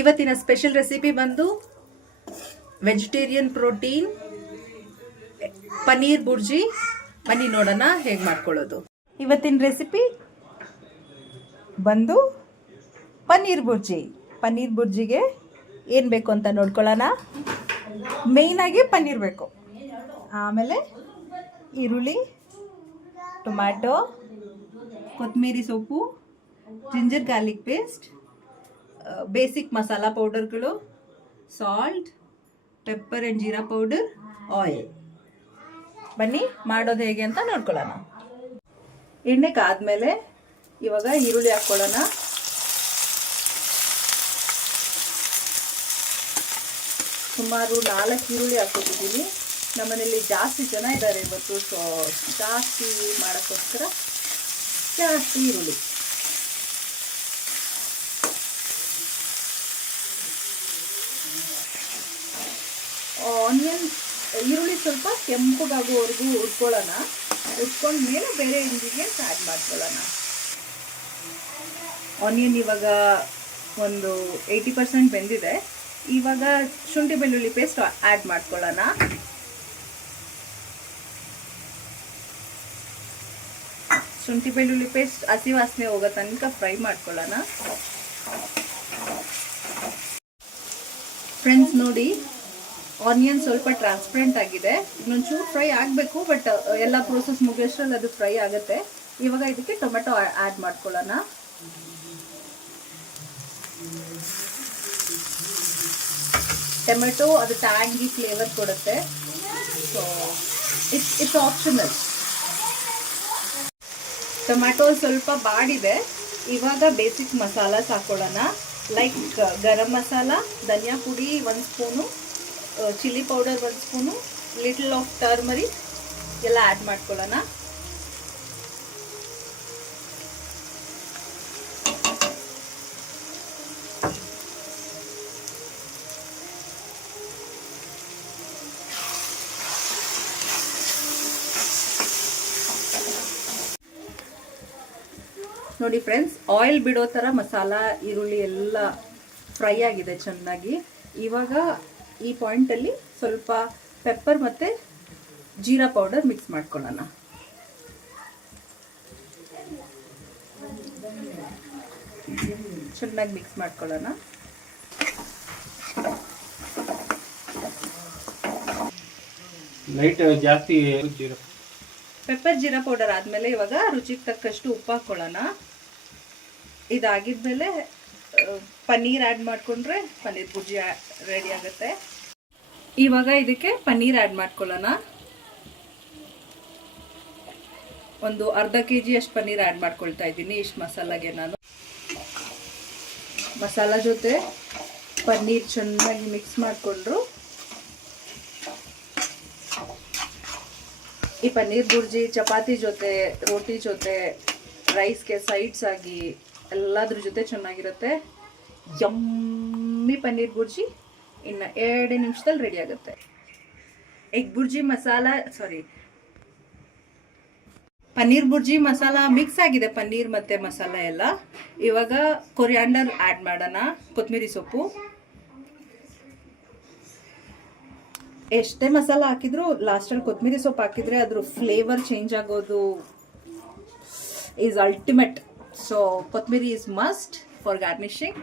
ಇವತ್ತಿನ special recipe ಬಂದು vegetarian protein paneer bhurji. ಬನ್ನಿ ನೋಡೋಣ ಹೇಗೆ ಮಾಡ್ಕೊಳ್ಳೋದು. ಇವತ್ತಿನ ರೆಸಿಪಿ ಬಂದು ಪನ್ನೀರ್ ಬುರ್ಜಿ. ಪನ್ನೀರ್ ಬುರ್ಜಿಗೆ ಏನು ಬೇಕು ಅಂತ ನೋಡ್ಕೊಳ್ಳೋಣ. ಮೇಯ್ನಾಗಿ ಪನ್ನೀರ್ ಬೇಕು, ಆಮೇಲೆ ಈರುಳ್ಳಿ, ಟೊಮ್ಯಾಟೊ, ಕೊತ್ತಂಬರಿ ಸೊಪ್ಪು, ginger garlic paste, basic masala ಪೌಡರ್ಗಳು, salt, pepper and jeera powder, oil. ಬನ್ನಿ ಮಾಡೋದು ಹೇಗೆ ಅಂತ ನೋಡ್ಕೊಳ್ಳೋಣ. ಎಣ್ಣೆ ಕಾದ್ಮೇಲೆ ಇವಾಗ ಈರುಳ್ಳಿ ಹಾಕ್ಕೊಳ್ಳೋಣ. ಸುಮಾರು 4 ಈರುಳ್ಳಿ ಹಾಕ್ಕೊತಿದ್ದೀನಿ. ನಮ್ಮನೇಲಿ ಜಾಸ್ತಿ ಜನ ಇದ್ದಾರೆ ಇವತ್ತು, ಸೊ ಜಾಸ್ತಿ ಮಾಡೋಕ್ಕೋಸ್ಕರ ಜಾಸ್ತಿ ಈರುಳ್ಳಿ. ಆನಿಯನ್ ಈರುಳ್ಳಿ ಸ್ವಲ್ಪ ಕೆಂಪಗಾಗೋವರೆಗೂ ಹುರ್ಕೊಳ್ಳೋಣ. ಹುರ್ಕೊಂಡ್ಮೇಲೆ ಬೇರೆ ಇಂಗ್ರೀಡಿಯೆಂಟ್ಸ್ ಆ್ಯಡ್ ಮಾಡ್ಕೊಳ್ಳೋಣ. ಆನಿಯನ್ ಇವಾಗ ಒಂದು 80% ಬೆಂದಿದೆ. ಇವಾಗ ಶುಂಠಿ ಬೆಳ್ಳುಳ್ಳಿ ಪೇಸ್ಟ್ ಆ್ಯಡ್ ಮಾಡ್ಕೊಳ್ಳೋಣ. ಶುಂಠಿ ಬೆಳ್ಳುಳ್ಳಿ ಪೇಸ್ಟ್ ಹಸಿ ವಾಸನೆ ಹೋಗೋ ತನಕ ಫ್ರೈ ಮಾಡ್ಕೊಳ್ಳೋಣ. ಫ್ರೆಂಡ್ಸ್ ನೋಡಿ, ಆನಿಯನ್ ಸ್ವಲ್ಪ ಟ್ರಾನ್ಸ್ಪರೆಂಟ್ ಆಗಿದೆ. ಇನ್ನೊಂಚೂರು ಫ್ರೈ ಆಗಬೇಕು, ಬಟ್ ಎಲ್ಲ ಪ್ರೋಸೆಸ್ ಮುಗಿಯೋಷ್ಟ್ರಲ್ಲಿ ಅದು ಫ್ರೈ ಆಗುತ್ತೆ. ಇವಾಗ ಇದಕ್ಕೆ ಟೊಮೆಟೊ ಆ್ಯಡ್ ಮಾಡ್ಕೊಳ್ಳೋಣ. ಟೊಮೆಟೊ ಅದು ಟ್ಯಾಂಗಿ ಫ್ಲೇವರ್ ಕೊಡುತ್ತೆ, ಸೊ ಇಟ್ಸ್ ಆಪ್ಷನಲ್. ಟೊಮ್ಯಾಟೊ ಸ್ವಲ್ಪ ಬಾಡಿದೆ. ಇವಾಗ ಬೇಸಿಕ್ ಮಸಾಲಾಸ್ ಹಾಕೊಳ್ಳೋಣ. ಲೈಕ್ ಗರಂ ಮಸಾಲ, ಧನಿಯಾ ಪುಡಿ 1 spoon, chilli powder 1 spoon, little of turmeric ಎಲ್ಲ ಆ್ಯಡ್ ಮಾಡ್ಕೊಳ್ಳೋಣ. ನೋಡಿ ಫ್ರೆಂಡ್ಸ್, ಆಯಿಲ್ ಬಿಡೋ ಥರ ಮಸಾಲ ಈರುಳ್ಳಿ ಎಲ್ಲ ಫ್ರೈ ಆಗಿದೆ ಚೆನ್ನಾಗಿ. ಇವಾಗ ಈ ಪಾಯಿಂಟಲ್ಲಿ ಸ್ವಲ್ಪ ಪೆಪ್ಪರ್ ಮತ್ತು ಜೀರಾ ಪೌಡರ್ ಮಿಕ್ಸ್ ಮಾಡ್ಕೊಳ್ಳೋಣ. ಚೆನ್ನಾಗಿ ಮಿಕ್ಸ್ ಮಾಡ್ಕೊಳ್ಳೋಣ. ಲೈಟ್ ಜಾಸ್ತಿ ಪೆಪ್ಪರ್ ಜೀರಾ ಪೌಡರ್ ಆದಮೇಲೆ ಇವಾಗ ರುಚಿಗೆ ತಕ್ಕಷ್ಟು ಉಪ್ಪು ಹಾಕ್ಕೊಳ್ಳೋಣ. ಇದಾಗಿದ್ಮೇಲೆ ಪನ್ನೀರ್ ಆ್ಯಡ್ ಮಾಡಿಕೊಂಡ್ರೆ ಪನ್ನೀರ್ ಬುರ್ಜಿ ರೆಡಿ ಆಗುತ್ತೆ. ಇವಾಗ ಇದಕ್ಕೆ ಪನ್ನೀರ್ ಆ್ಯಡ್ ಮಾಡ್ಕೊಳ್ಳೋಣ. ಒಂದು ಅರ್ಧ kg ಅಷ್ಟು ಪನ್ನೀರ್ ಆ್ಯಡ್ ಮಾಡ್ಕೊಳ್ತಾ ಇದ್ದೀನಿ. ಇಷ್ಟು ಮಸಾಲಾಗೆ ನಾನು ಮಸಾಲ ಜೊತೆ ಪನ್ನೀರ್ ಚೆನ್ನಾಗಿ ಮಿಕ್ಸ್ ಮಾಡಿಕೊಂಡ್ರು ಈ ಪನ್ನೀರ್ ಬುರ್ಜಿ ಚಪಾತಿ ಜೊತೆ, ರೋಟಿ ಜೊತೆ, ರೈಸ್ಗೆ ಸೈಡ್ಸ್ ಆಗಿ ಎಲ್ಲದ್ರ ಜೊತೆ ಚೆನ್ನಾಗಿರುತ್ತೆ. ಯಮ್ಮಿ ಪನ್ನೀರ್ ಬುರ್ಜಿ ಇನ್ನು 2 ನಿಮಿಷದಲ್ಲಿ ರೆಡಿ ಆಗುತ್ತೆ. ಎಗ್ ಬುರ್ಜಿ ಮಸಾಲ ಪನ್ನೀರ್ ಬುರ್ಜಿ ಮಸಾಲ ಮಿಕ್ಸ್ ಆಗಿದೆ, ಪನ್ನೀರ್ ಮತ್ತು ಮಸಾಲ ಎಲ್ಲ. ಇವಾಗ ಕೊರಿಯಾಂಡರ್ ಆ್ಯಡ್ ಮಾಡೋಣ, ಕೊತ್ತಂಬರಿ ಸೊಪ್ಪು. ಎಷ್ಟೇ ಮಸಾಲ ಹಾಕಿದ್ರು ಲಾಸ್ಟಲ್ಲಿ ಕೊತ್ತಂಬರಿ ಸೊಪ್ಪು ಹಾಕಿದ್ರೆ ಅದ್ರ ಫ್ಲೇವರ್ ಚೇಂಜ್ ಆಗೋದು ಈಸ್ ಅಲ್ಟಿಮೇಟ್. ಸೊ ಕೊತ್ತಂಬರಿ ಈಸ್ ಮಸ್ಟ್ ಫಾರ್ ಗಾರ್ನಿಶಿಂಗ್.